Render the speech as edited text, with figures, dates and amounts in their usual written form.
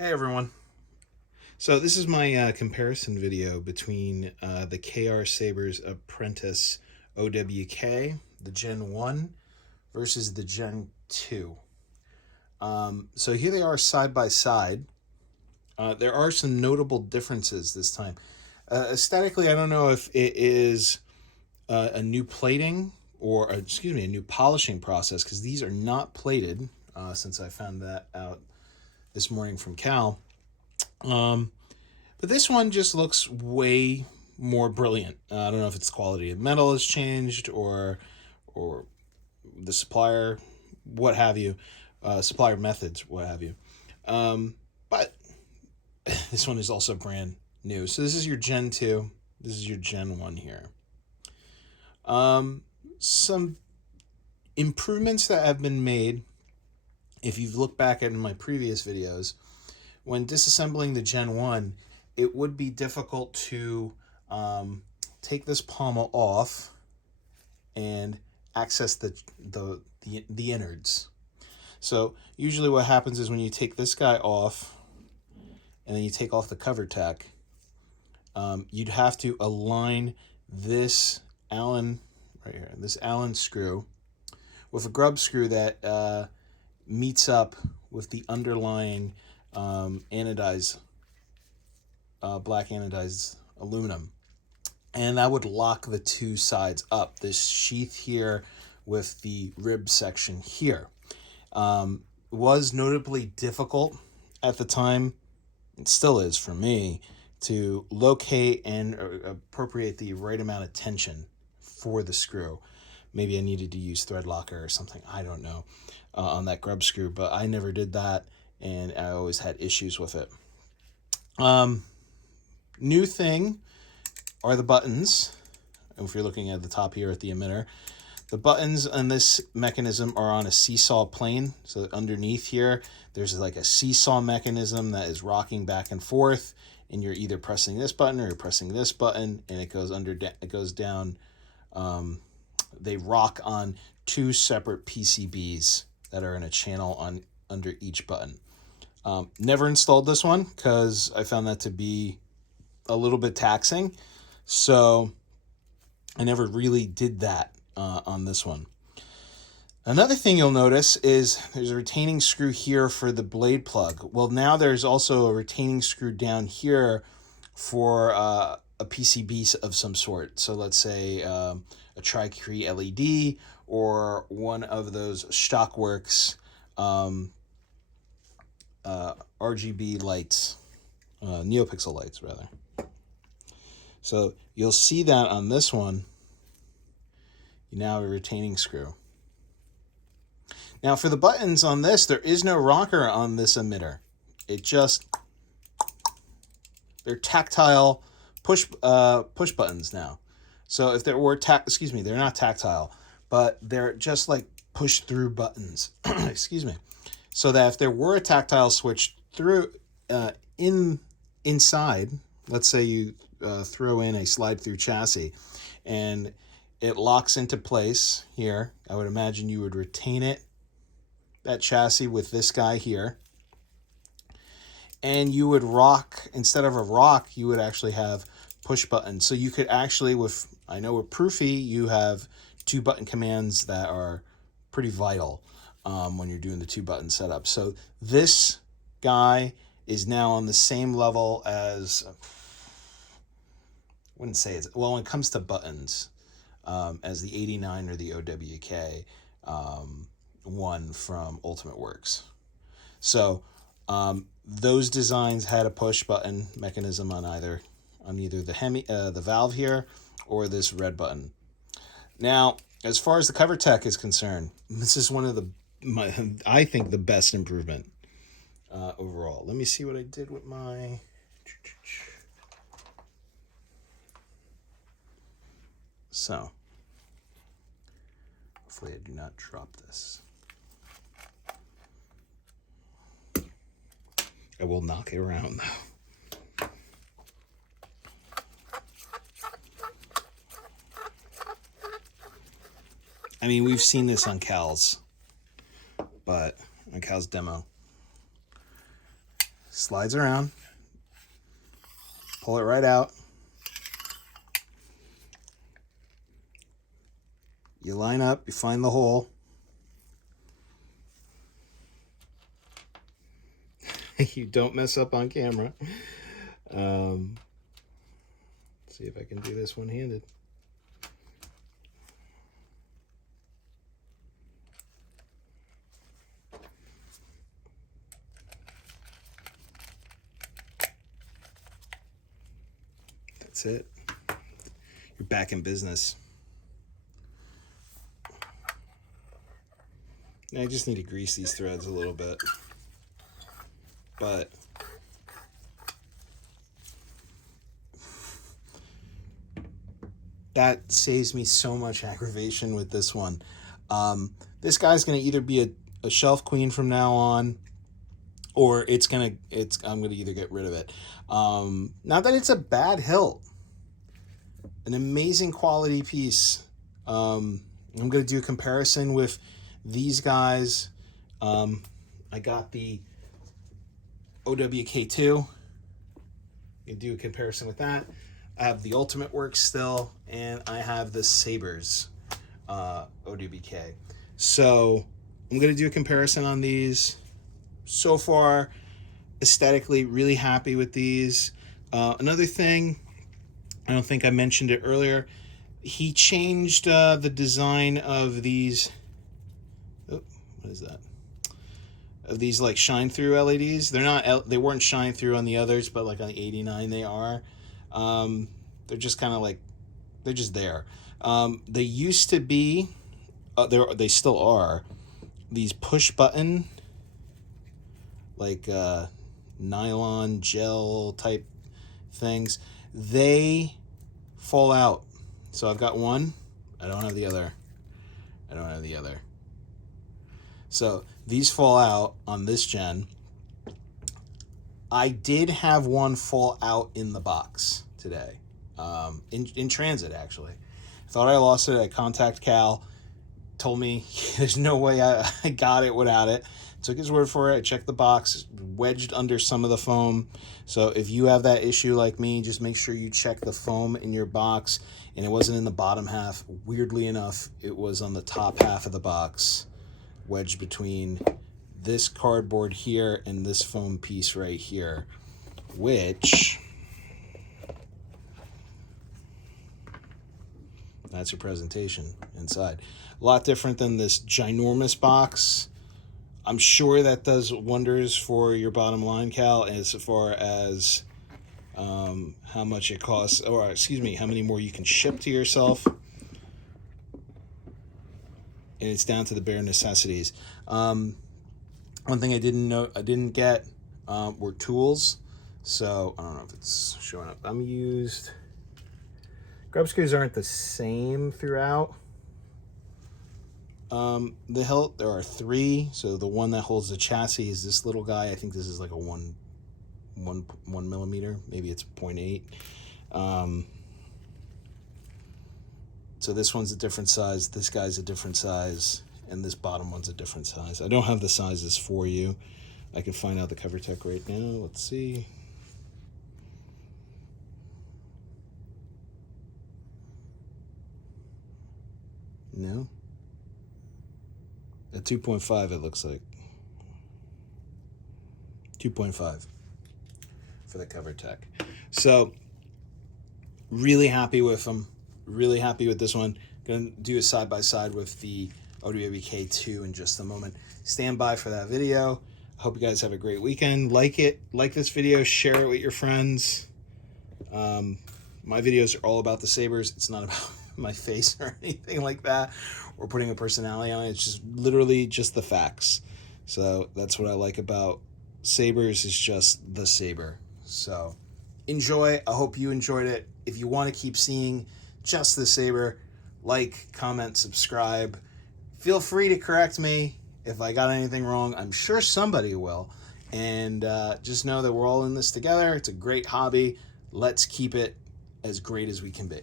Hey everyone. So this is my comparison video between the KR Sabers Apprentice OWK, the Gen 1 versus the Gen 2. So here they are side by side. There are some notable differences this time. Aesthetically, I don't know if it is a new plating or, excuse me, a new polishing process, because these are not plated, since I found that out this morning from Cal. But this one just looks way more brilliant. I don't know if it's quality of metal has changed or the supplier, what have you, supplier methods, what have you. But this one is also brand new. So this is your Gen 2. This is your Gen 1 here. Some improvements that have been made, if you've looked back at my previous videos, when disassembling the Gen 1, it would be difficult to take this pommel off and access the innards. So usually what happens is when you take this guy off and then you take off the cover tack, you'd have to align this Allen right here, this Allen screw, with a grub screw that meets up with the underlying anodized, black anodized aluminum. And that would lock the two sides up. This sheath here with the rib section here was notably difficult at the time. It still is for me to locate and appropriate the right amount of tension for the screw. Maybe I needed to use thread locker or something, I don't know, on that grub screw, but I never did that, and I always had issues with it. New thing are the buttons. If you're looking at the top here at the emitter, the buttons on this mechanism are on a seesaw plane. So underneath here, there's like a seesaw mechanism that is rocking back and forth, and you're either pressing this button or you're pressing this button, and it goes down. They rock on two separate PCBs that are in a channel under each button. Never installed this one because I found that to be a little bit taxing, so I never really did that on this one. Another thing you'll notice is there's a retaining screw here for the blade plug. Well, now there's also a retaining screw down here for a PCB of some sort. So let's say a Tri-Cree LED or one of those Stockworks RGB lights, NeoPixel lights rather. So you'll see that on this one, you now have a retaining screw. Now for the buttons on this, there is no rocker on this emitter. They're tactile push buttons now. So if there were they're not tactile, but they're just like push through buttons. Excuse me. So that if there were a tactile switch through inside, let's say you throw in a slide through chassis and it locks into place here, I would imagine you would retain that chassis with this guy here, and you would rock, instead of a rock, you would actually have push buttons. So you could actually, I know with Proofy, you have 2 button commands that are pretty vital when you're doing the 2 button setup. So this guy is now on the same level as, I wouldn't say it's, well, when it comes to buttons, as the 89 or the OWK one from Ultimate Works. So those designs had a push button mechanism on either the valve here or this red button. Now, as far as the cover tech is concerned, this is one of I think the best improvement overall. Let me see what I did with my. So, hopefully I do not drop this. I will knock it around though. I mean, we've seen this on Cal's, but on Cal's demo. slides around. Pull it right out. You line up, you find the hole. You don't mess up on camera. Let's see if I can do this one-handed. That's it. You're back in business. Now I just need to grease these threads a little bit. But that saves me so much aggravation with this one. This guy's going to either be a shelf queen from now on, or I'm going to either get rid of it. Not that it's a bad hilt. An amazing quality piece. I'm going to do a comparison with these guys. I got the OWK2. You can do a comparison with that. I have the Ultimate Works still, and I have the Sabers OWK. So I'm going to do a comparison on these. So far, aesthetically, really happy with these. Another thing, I don't think I mentioned it earlier, he changed the design of these. Oh, what is that? Of these like shine through LEDs. They weren't shine through on the others, but like on the 89 they are. They're just kind of like, they're just there. They used to be, they still are, these push button, like nylon gel type things. They fall out. So I've got one. I don't have the other. So these fall out on this gen. I did have one fall out in the box today, in transit actually. Thought I lost it. I contacted Cal, told me there's no way I got it without it. Took his word for it. I checked the box, wedged under some of the foam. So if you have that issue like me, just make sure you check the foam in your box. And it wasn't in the bottom half. Weirdly enough, it was on the top half of the box, wedged between this cardboard here and this foam piece right here, which, that's your presentation inside. A lot different than this ginormous box. I'm sure that does wonders for your bottom line, Cal, as far as how much it costs, or excuse me, how many more you can ship to yourself. And it's down to the bare necessities. One thing I didn't get were tools. So I don't know if it's showing up. Grub screws aren't the same throughout. The hilt, there are 3. So the one that holds the chassis is this little guy. I think this is like a 1 millimeter. Maybe it's 0.8. So this one's a different size, this guy's a different size, and this bottom one's a different size. I don't have the sizes for you. I can find out the cover tech right now. Let's see. No? At 2.5 it looks like. 2.5 for the cover tech. So, really happy with them. Really happy with this one. Gonna do a side-by-side with the OWK2 in just a moment. Stand by for that video. I hope you guys have a great weekend. Like this video, share it with your friends. My videos are all about the Sabers. It's not about my face or anything like that, or putting a personality on it. It's just literally just the facts. So that's what I like about Sabers, is just the Saber. So enjoy. I hope you enjoyed it. If you want to keep seeing just the Saber, like, comment, subscribe. Feel free to correct me if I got anything wrong. I'm sure somebody will. And just know that we're all in this together. It's a great hobby. Let's keep it as great as we can be.